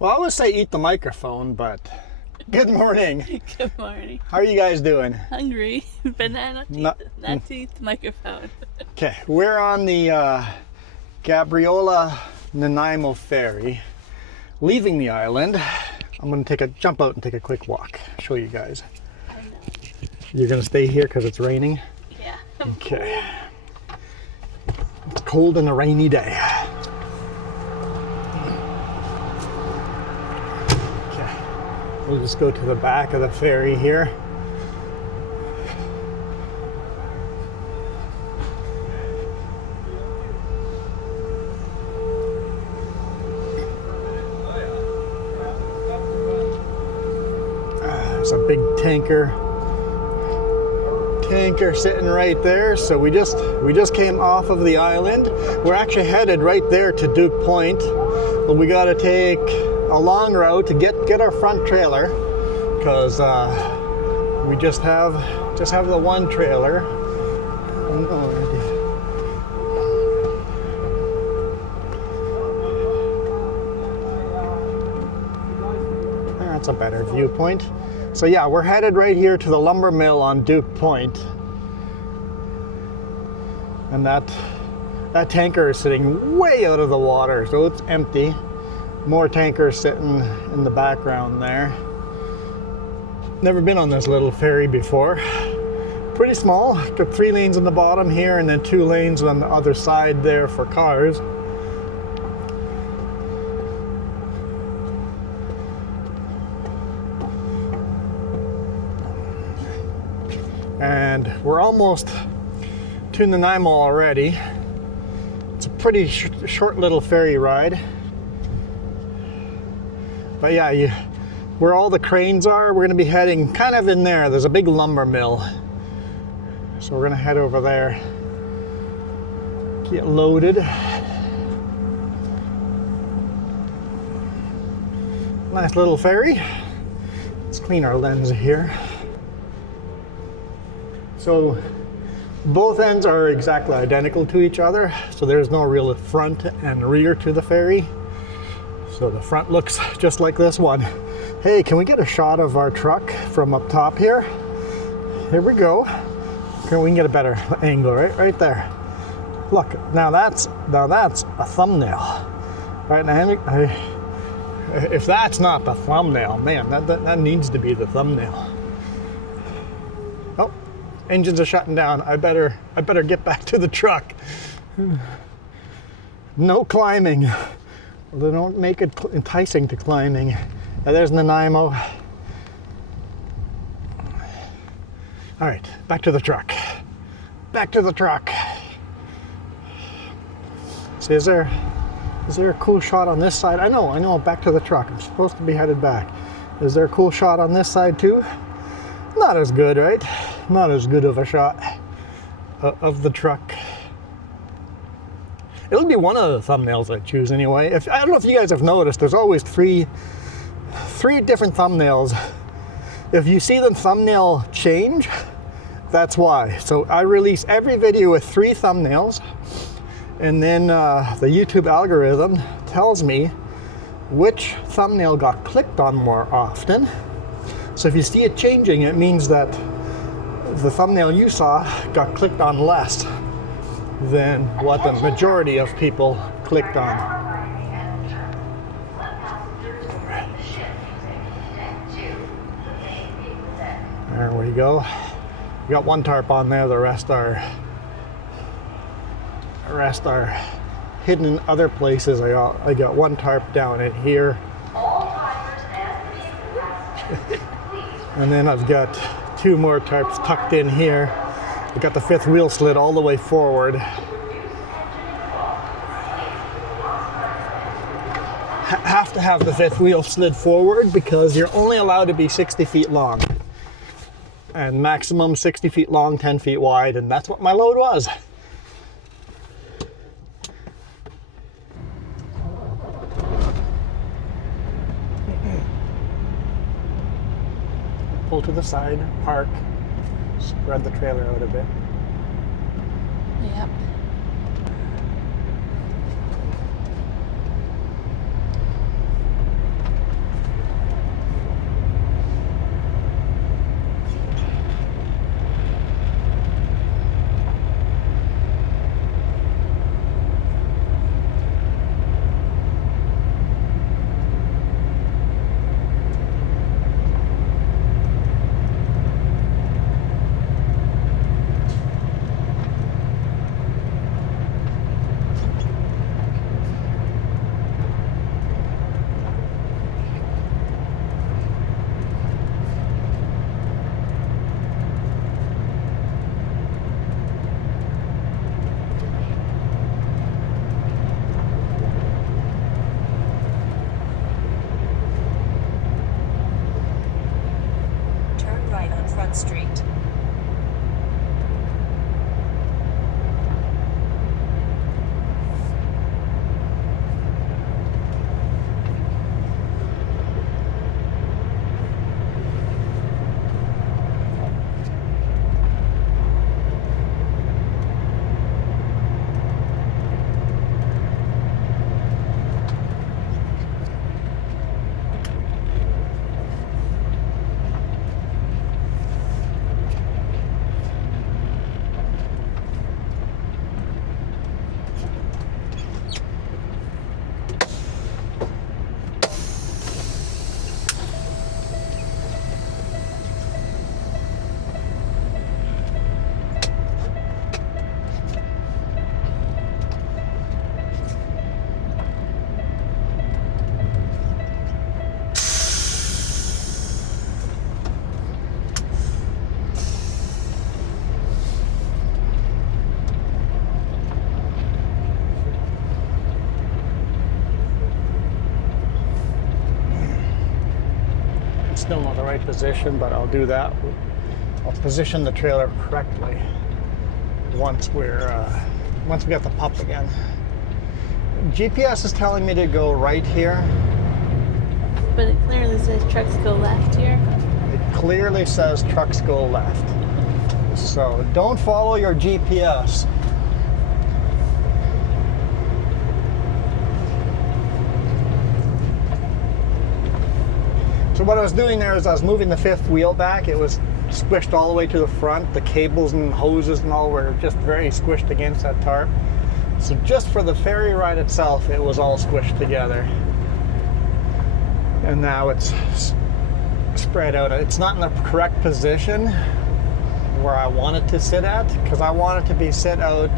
Well, I would say eat the microphone, but good morning. Good morning. How are you guys doing? Hungry. Banana teeth. Not teeth, microphone. Okay, we're on the Gabriola Naimo ferry, leaving the island. I'm going to jump out and take a quick walk, show you guys. I know. You're going to stay here because it's raining? Yeah. Okay. It's cold and a rainy day. Okay. We'll just go to the back of the ferry here. There's a big tanker sitting right there. So we just came off of the island. We're actually headed right there to Duke Point, but we got to take a long route to get our front trailer because we just have the one trailer. That's a better viewpoint. So yeah, we're headed right here to the lumber mill on Duke Point. And that tanker is sitting way out of the water, so it's empty. More tankers sitting in the background there. Never been on this little ferry before. Pretty small, got 3 lanes on the bottom here and then 2 lanes on the other side there for cars. And we're almost to Naimo already. It's a pretty short little ferry ride. But yeah, where all the cranes are, we're going to be heading kind of in there. There's a big lumber mill. So we're going to head over there, get loaded. Nice little ferry. Let's clean our lens here. So both ends are exactly identical to each other, so there's no real front and rear to the ferry. So the front looks just like this one. Hey, can we get a shot of our truck from up top here? Here we go. Okay, we can get a better angle right there. Look, now that's a thumbnail. Right now, if that's not the thumbnail, man, that needs to be the thumbnail. Oh. Engines are shutting down. I better get back to the truck. No climbing. They don't make it enticing to climbing. Now there's Naimo. All right, back to the truck. Back to the truck. See, is there a cool shot on this side? I know, back to the truck. I'm supposed to be headed back. Is there a cool shot on this side too? Not as good, right? Not as good of a shot of the truck. It'll be one of the thumbnails I choose anyway. I don't know if you guys have noticed, there's always three different thumbnails. If you see the thumbnail change, that's why. So I release every video with 3 thumbnails, and then the YouTube algorithm tells me which thumbnail got clicked on more often. So if you see it changing, it means that the thumbnail you saw got clicked on less than what the majority of people clicked on. There we go. We got 1 tarp on there, the rest are hidden in other places. I got 1 tarp down in here. And then I've got 2 more tarps tucked in here. I got the 5th wheel slid all the way forward. Have to have the 5th wheel slid forward because you're only allowed to be 60 feet long. And maximum 60 feet long, 10 feet wide, and that's what my load was. Pull to the side, park, spread the trailer out a bit. Yep. Street. Still not the right position, but I'll do that. I'll position the trailer correctly once we get the pup again. GPS is telling me to go right here. But it clearly says trucks go left here. It clearly says trucks go left. So don't follow your GPS. So what I was doing there is I was moving the fifth wheel back. It was squished all the way to the front. The cables and hoses and all were just very squished against that tarp. So just for the ferry ride itself, it was all squished together. And now it's spread out. It's not in the correct position where I want it to sit at, because I want it to be sit out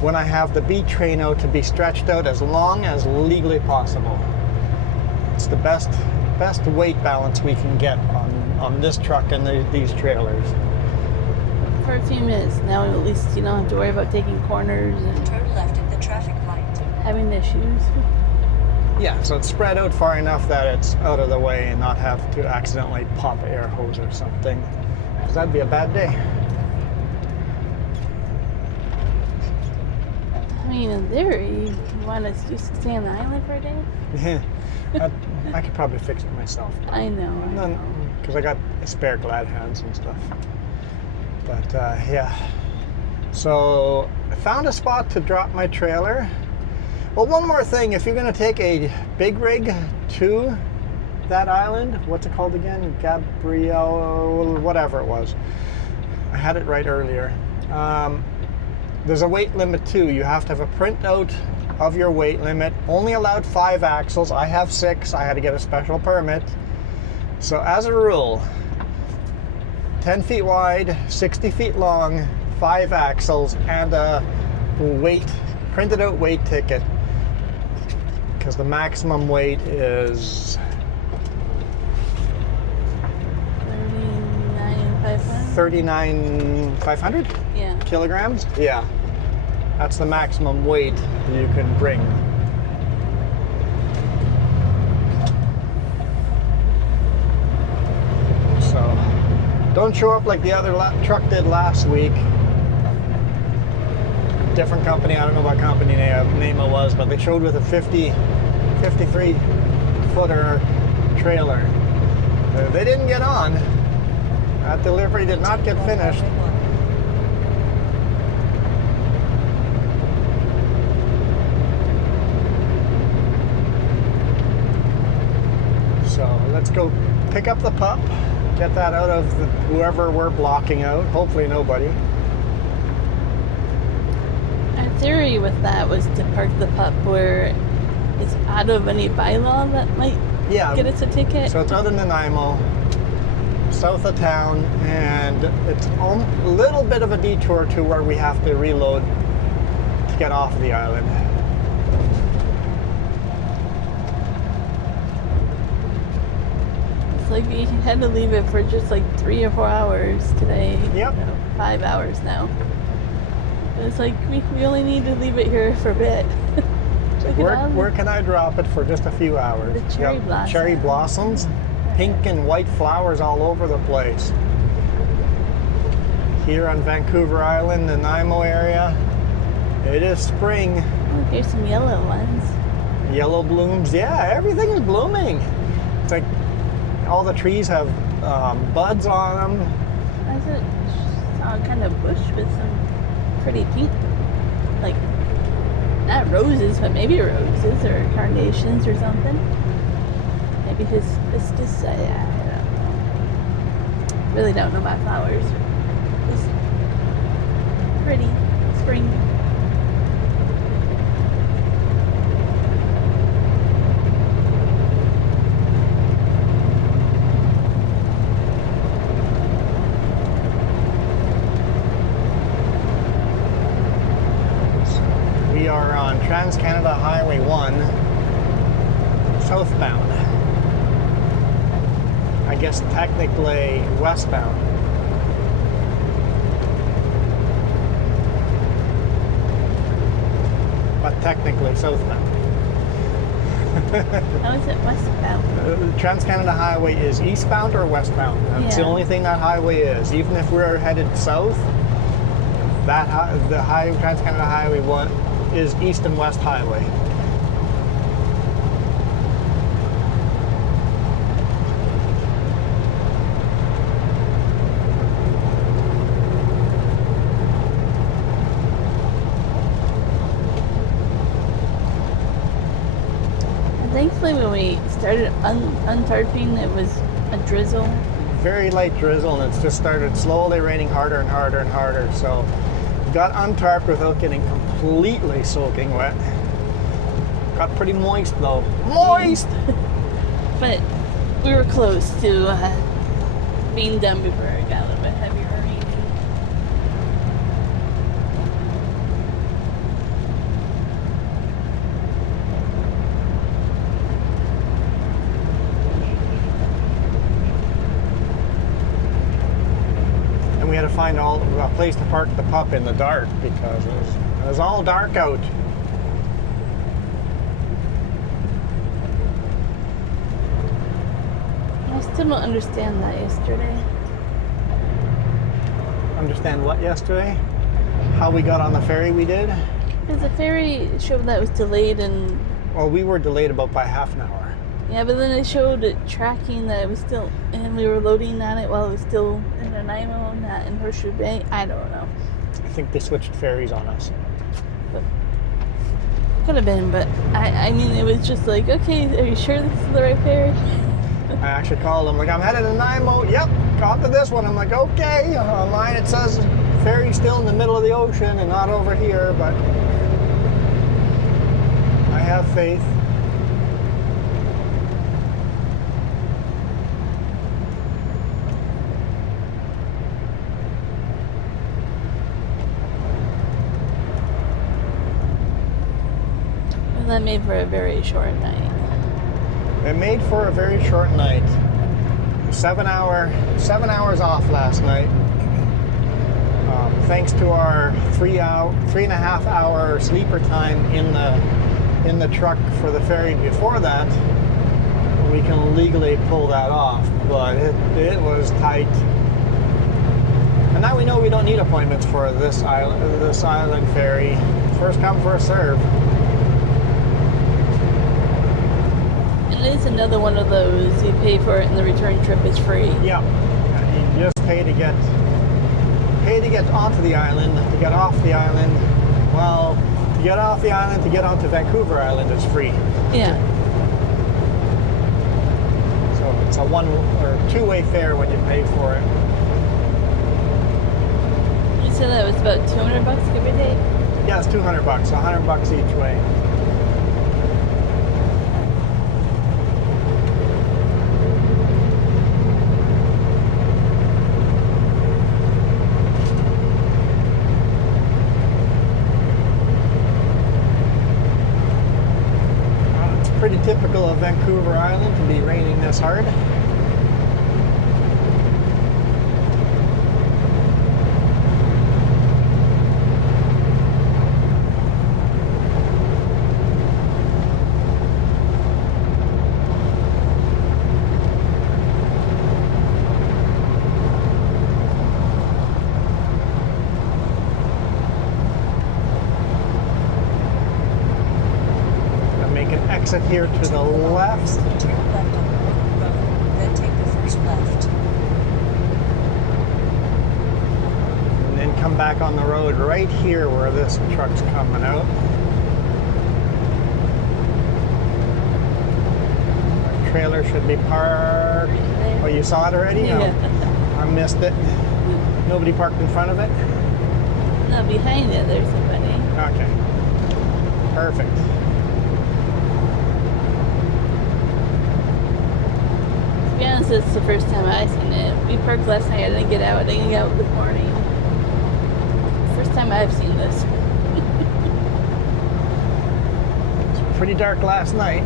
when I have the B train out, to be stretched out as long as legally possible. It's the best weight balance we can get on this truck and these trailers. For a few minutes now, at least you don't have to worry about taking corners and Turn left at the traffic light. having issues. Yeah, so it's spread out far enough that it's out of the way and not have to accidentally pop an air hose or something, because that'd be a bad day. I mean, in theory, you want us to just stay on the island for a day? Yeah, I could probably fix it myself. I know. Because I got spare glad hands and stuff. But yeah. So I found a spot to drop my trailer. Well, one more thing. If you're going to take a big rig to that island, what's it called again? Gabriola, whatever it was. I had it right earlier. There's a weight limit too. You have to have a printout of your weight limit. Only allowed 5 axles. I have 6. I had to get a special permit. So as a rule, 10 feet wide, 60 feet long, 5 axles, and a printed out weight ticket. Because the maximum weight is 39,500 Yeah. kilograms. Yeah, that's the maximum weight you can bring. So don't show up like the other truck did last week. Different company, I don't know what company Naimo was, but they showed with a 53 footer trailer. They didn't get on. That delivery did not get finished. So let's go pick up the pup, get that out of whoever we're blocking out. Hopefully nobody. Our theory with that was to park the pup where it's out of any bylaw that might get us a ticket. So it's out in Naimo, south of town, and it's a little bit of a detour to where we have to reload to get off the island. It's like we had to leave it for just like 3 or 4 hours today. Yep. 5 hours now. It's like we only need to leave it here for a bit. Where can I drop it for just a few hours? The cherry blossoms. Cherry blossoms, pink and white flowers all over the place. here on Vancouver Island, the Naimo area. It is spring. Oh, here's some yellow ones. Yellow blooms. Yeah, everything is blooming. It's like all the trees have buds on them. I saw a kind of bush with some pretty pink, like, not roses, but maybe roses or carnations or something. Maybe hibiscus, I don't know. Really don't know about flowers. Just pretty spring. We are on Trans-Canada Highway 1, southbound. I guess technically westbound. But technically southbound. How is it westbound? Trans-Canada Highway is eastbound or westbound. That's the only thing that highway is. Even if we're headed south, the Trans-Canada Highway 1 is east and west highway. Thankfully, when we started untarping, it was a drizzle. Very light drizzle, and it's just started slowly raining harder and harder and harder. So got untarped without getting completely soaking wet. Got pretty moist though. Moist! But we were close to being done before it got a little bit heavier rain. And we had to find a place to park the pup in the dark because it was all dark out. I still don't understand that yesterday. Understand what yesterday? How we got on the ferry we did? Because the ferry showed that it was delayed and... Well, we were delayed about by half an hour. Yeah, but then it showed it tracking that it was still... And we were loading on it while it was still in Naimo, not in Horseshoe Bay. I don't know. I think they switched ferries on us. But could have been, but I mean, it was just like, okay, are you sure this is the right ferry? I actually called them, like, I'm headed to Naimo. Yep, got to this one. I'm like, okay. Online it says ferry's still in the middle of the ocean and not over here, but I have faith. Well, that made for a very short night. It made for a very short night. 7 hours off last night. Thanks to our 3.5 hour sleeper time in the truck for the ferry before that, we can legally pull that off. But it was tight. And now we know we don't need appointments for this island ferry. First come, first serve. It is another one of those, you pay for it and the return trip is free. Yeah, you just pay to get onto the island, to get off the island. Well, to get off the island, to get onto Vancouver Island is free. Yeah. So it's a one or two-way fare when you pay for it. You said that was about $200 every day? Yeah, it's $200, $100 each way. Pretty typical of Vancouver Island to be raining this hard. exit here to the left. Turn left on the road, then take the first left. And then come back on the road right here where this truck's coming out. Our trailer should be parked. Oh, you saw it already? Yeah. No, I missed it. Nobody parked in front of it? No, behind it, there's somebody. Okay. Perfect. To be honest, it's the first time I've seen it. We parked last night. I didn't get out. I didn't get out this morning. First time I've seen this. It was pretty dark last night.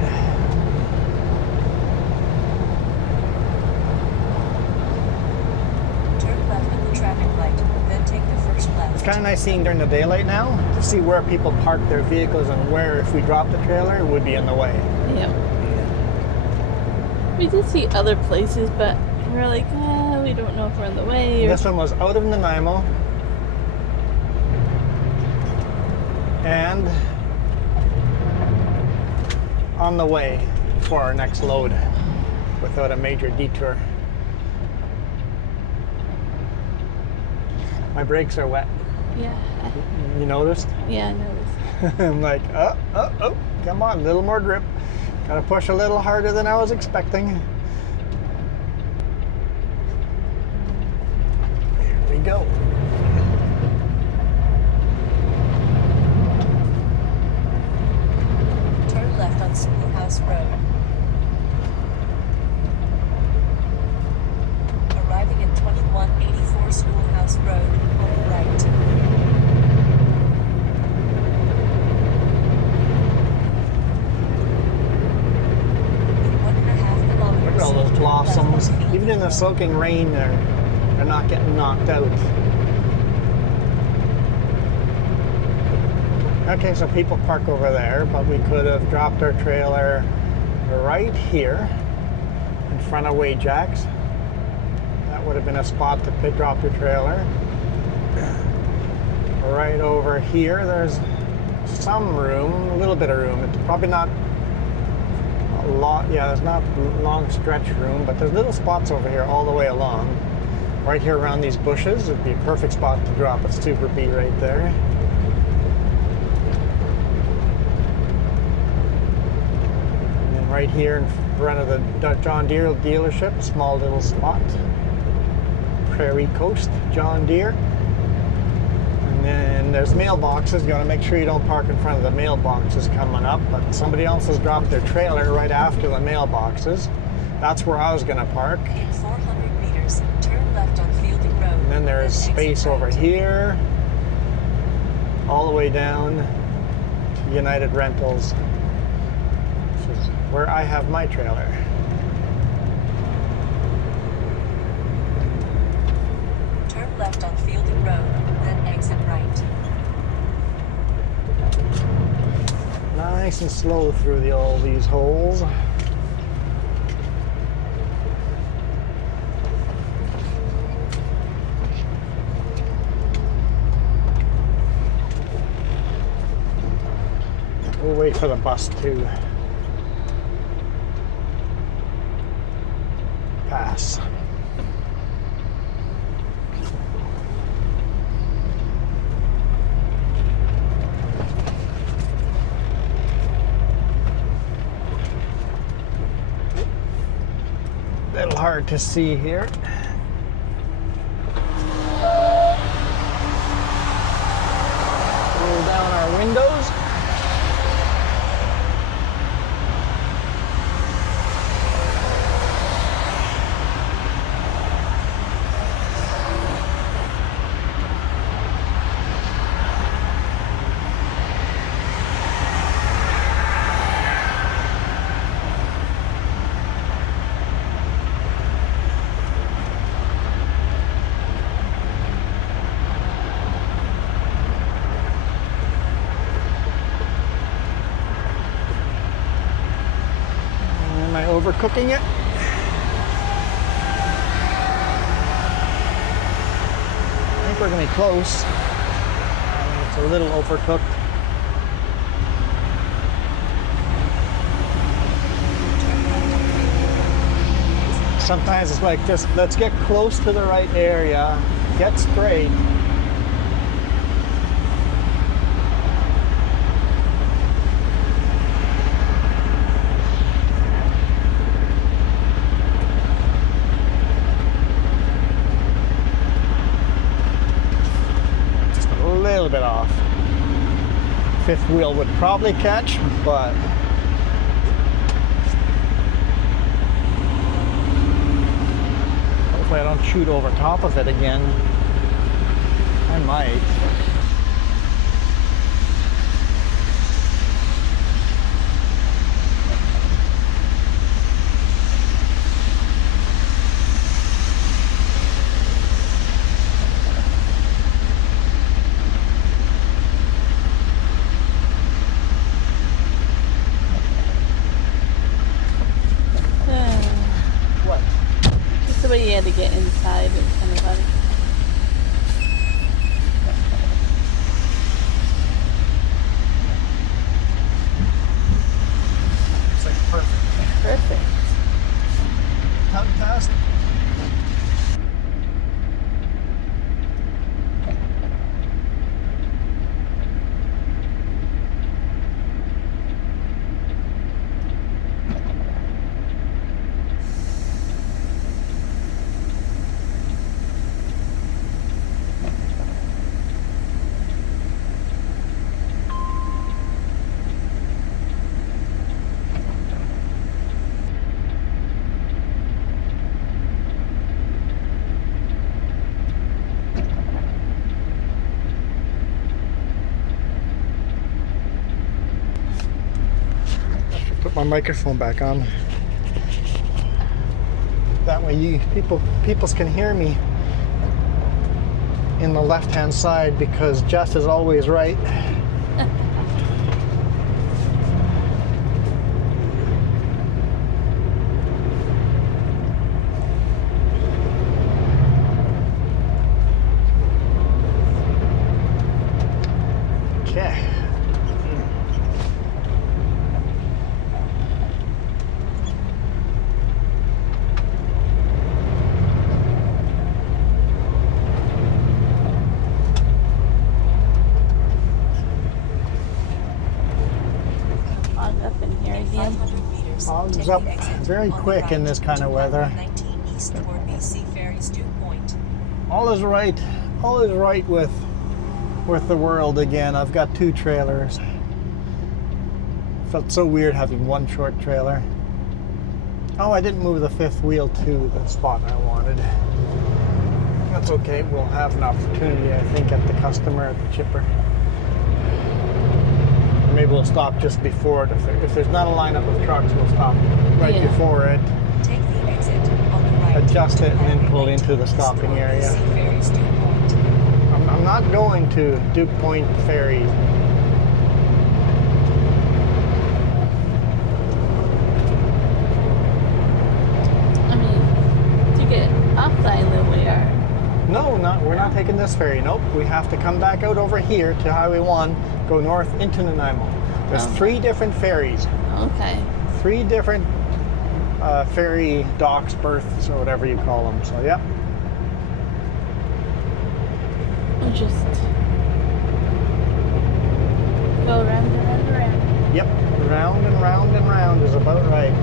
Turn left at the traffic light, then take the first left. It's kind of nice seeing during the daylight now to see where people park their vehicles and where, if we drop the trailer, it would be in the way. Yep. We did see other places, but we're like, we don't know if we're in the way. Or... This one was out of Naimo and on the way for our next load without a major detour. My brakes are wet. Yeah. You noticed? Yeah, I noticed. I'm like, oh, come on, a little more grip. Gotta push a little harder than I was expecting. There we go. Turn left on Schoolhouse Road. Arriving at 2184 Schoolhouse Road, hold right. In 1.5 kilometers. Look at all those turn blossoms. left on Even in the soaking rain, they're not getting knocked out. Okay, so people park over there, but we could have dropped our trailer right here in front of Wajax. That would have been a spot to drop the trailer. Right over here, there's some room, a little bit of room. It's probably not a lot, yeah, there's not long stretch room, but there's little spots over here all the way along. Right here around these bushes would be a perfect spot to drop a Super B right there. Right here in front of the John Deere dealership, small little spot. Prairie Coast, John Deere. And then there's mailboxes. You gotta make sure you don't park in front of the mailboxes coming up, but somebody else has dropped their trailer right after the mailboxes. That's where I was gonna park. In 400 meters, turn left on Fielding Road. And then there's space over here, all the way down to United Rentals. This is where I have my trailer. Turn left on Fielding Road, then exit right. Nice and slow through all these holes. We'll wait for the bus to pass. A little hard to see here. Roll down our windows. Am I overcooking it? I think we're going to be close. It's a little overcooked. Sometimes it's like, just let's get close to the right area, get straight. Just a little bit off. Fifth wheel would probably catch, but hopefully I don't shoot over top of it again. I might. What? Somebody had to get inside. It was kind of funny. It's like perfect. Perfect. Fantastic. Put my microphone back on. That way people can hear me in the left-hand side, because Jess is always right. Okay. Fogged up in here again. 500 meters. Fogs take up the exit very on the quick in right this kind to of weather. 119 east toward BC Ferry's Dew Point. All is right with the world again. I've got two trailers. Felt so weird having one short trailer. Oh, I didn't move the fifth wheel to the spot I wanted. That's okay. We'll have an opportunity, I think, at the customer at the chipper. Maybe we'll stop just before it. If there's not a lineup of trucks, we'll stop right Yeah. before it. Take the exit on the right. Adjust to it and then pull 119 into the east stopping toward area. BC Ferry's Dew Point. I'm not going to Duke Point Ferry. I mean, to get off the island we are. No, we're not taking this ferry. Nope, we have to come back out over here to Highway 1, go north into Nanaimo. There's Oh. 3 different ferries, Okay. 3 different ferry docks, berths, or whatever you call them. So, yeah. We'll just go around and around and around. Yep, round and round and round is about right.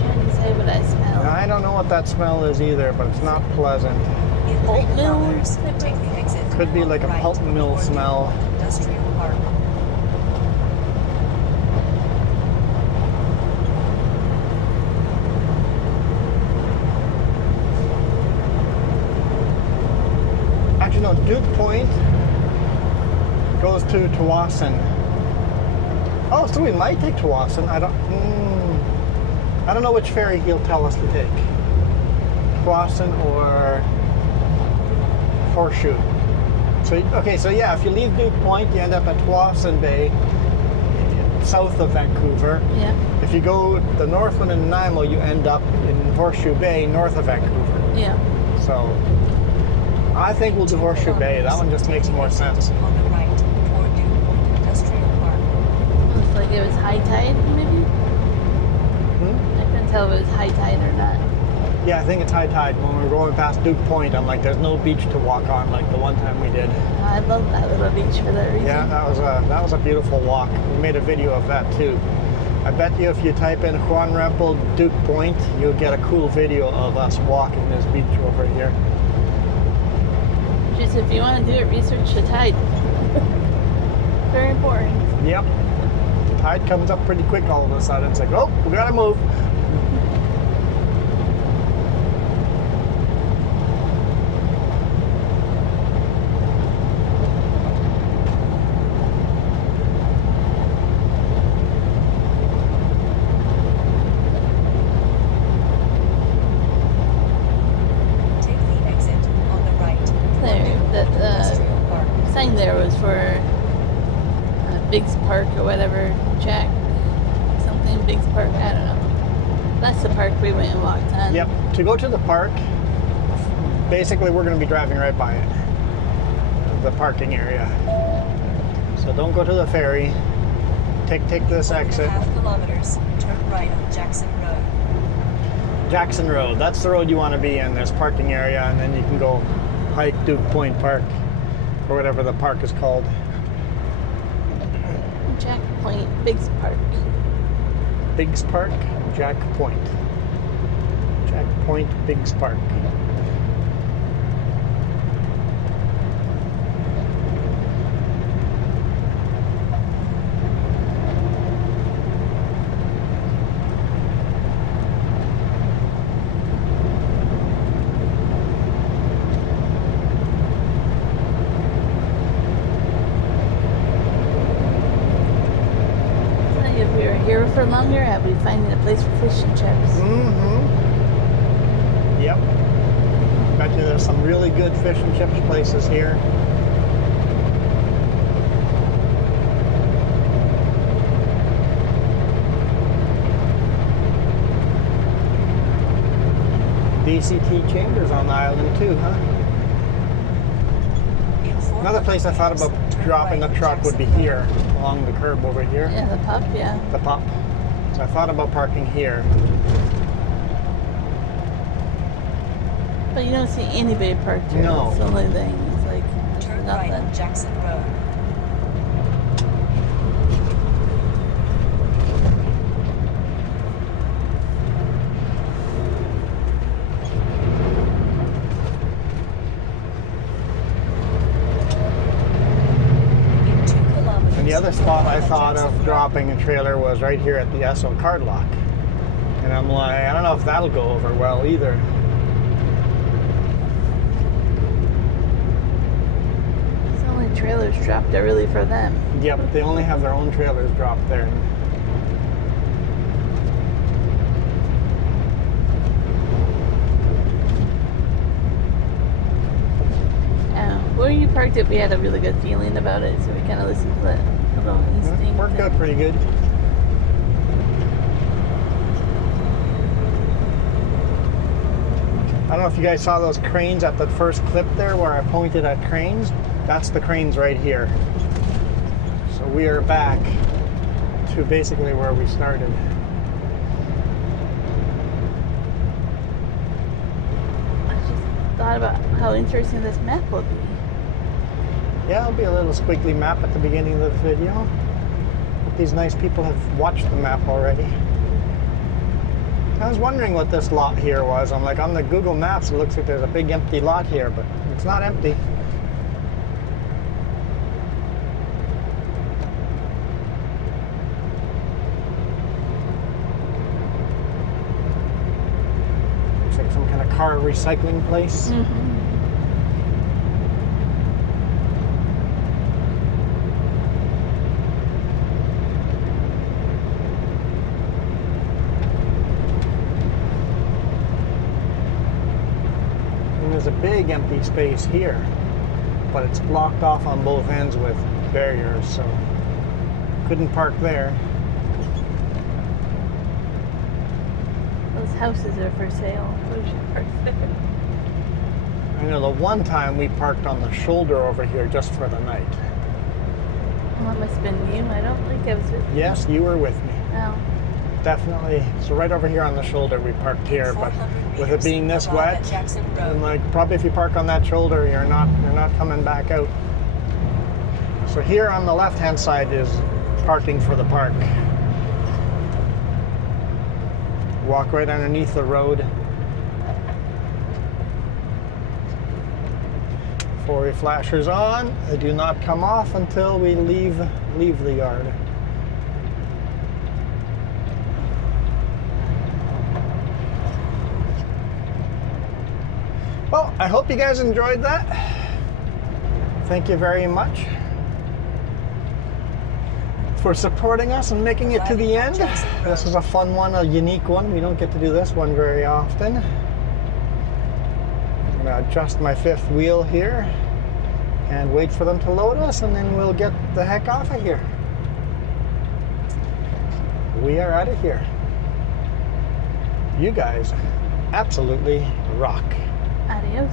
Trying to say what I smell. I don't know what that smell is either, but it's not pleasant. In Pulp 3 mill? kilometers, take the exit Could be on like the a right pulp mill toward smell. Industrial Park. Actually, no, Duke Point goes to Tawasin. Oh, so we might take Tawasin. I don't know which ferry he'll tell us to take. Tawasin or Horseshoe. So, okay, so yeah, if you leave Duke Point, you end up at Tawasin Bay, south of Vancouver. Yeah. If you go the north one in Naimo, you end up in Horseshoe Bay, north of Vancouver. Yeah. So I think we'll do Horseshoe Bay. That one just makes more sense. On the right, like it was high tide, maybe? I couldn't tell if it was high tide or not. Yeah, I think it's high tide. When we were going past Duke Point, I'm like, there's no beach to walk on like the one time we did. I love that little beach for that reason. Yeah, that was a beautiful walk. We made a video of that too. I bet you if you type in Juan Rempel Duke Point, you'll get a cool video of us walking this beach over here. Just if you want to do it, research the tide. Very important. Yep. The tide comes up pretty quick all of a sudden. It's like, oh, we gotta move. Take the exit on the right. There, Industrial Park. the sign there was for Biggs Park or whatever. Jack something Biggs Park. I don't know. That's the park we went and walked on. Yep. To go to the park, basically we're going to be driving right by it. The parking area. So don't go to the ferry. Take this exit. 1.5 kilometers. Turn right on Jackson Road. Jackson Road. That's the road you want to be in. There's parking area, and then you can go hike Duke Point Park, or whatever the park is called. Jack Point, Biggs Park. Biggs Park, Jack Point. Jack Point, Biggs Park. If we were here for longer, I'd be finding a place for fish and chips. Mm-hmm. Yep. Bet you there's some really good fish and chips places here. DCT Chambers on the island too, huh? In 4 Another place I thought about kilometers, turn dropping right a on truck would be Jackson here, along the curb over here. Yeah, the pub, yeah. The pop. So I thought about parking here. But you don't see anybody parked here. No. That's the only thing. It's like, Road. there's Turn right nothing. on Jackson Road. In 2 kilometers. And the other spot I turn right on thought Jackson of Road. dropping a trailer was right here at the Esso card lock. And I'm like, I don't know if that'll go over well either. It's only trailers dropped there really for them. Yep, they only have their own trailers dropped there. Where you parked it, we had a really good feeling about it, so we kind of listened to that little instinct. Worked out pretty good. I don't know if you guys saw those cranes at the first clip there where I pointed at cranes. That's the cranes right here. So we are back to basically where we started. I just thought about how interesting this map will be. Yeah, it'll be a little squiggly map at the beginning of the video. But these nice people have watched the map already. I was wondering what this lot here was. I'm like, on the Google Maps, it looks like there's a big empty lot here, but it's not empty. Looks like some kind of car recycling place. Mm-hmm. And there's a big empty space here, but it's blocked off on both ends with barriers, so couldn't park there. Those houses are for sale. So we should park there. I know the one time we parked on the shoulder over here just for the night. That must have been you. I don't think I was with you. Yes, you were with me. No. Definitely. So right over here on the shoulder we parked here, but 400 with it being this arrive wet, at Jackson and Road. like probably if you park on that shoulder, you're not coming back out. So here on the left-hand side is parking for the park. Walk right underneath the road. Four-way flashers on. They do not come off until we leave the yard. Well, I hope you guys enjoyed that. Thank you very much for supporting us and making it to the end. This is a fun one, a unique one. We don't get to do this one very often. I'm gonna adjust my fifth wheel here and wait for them to load us, and then we'll get the heck off of here. We are out of here. You guys absolutely rock. Adios.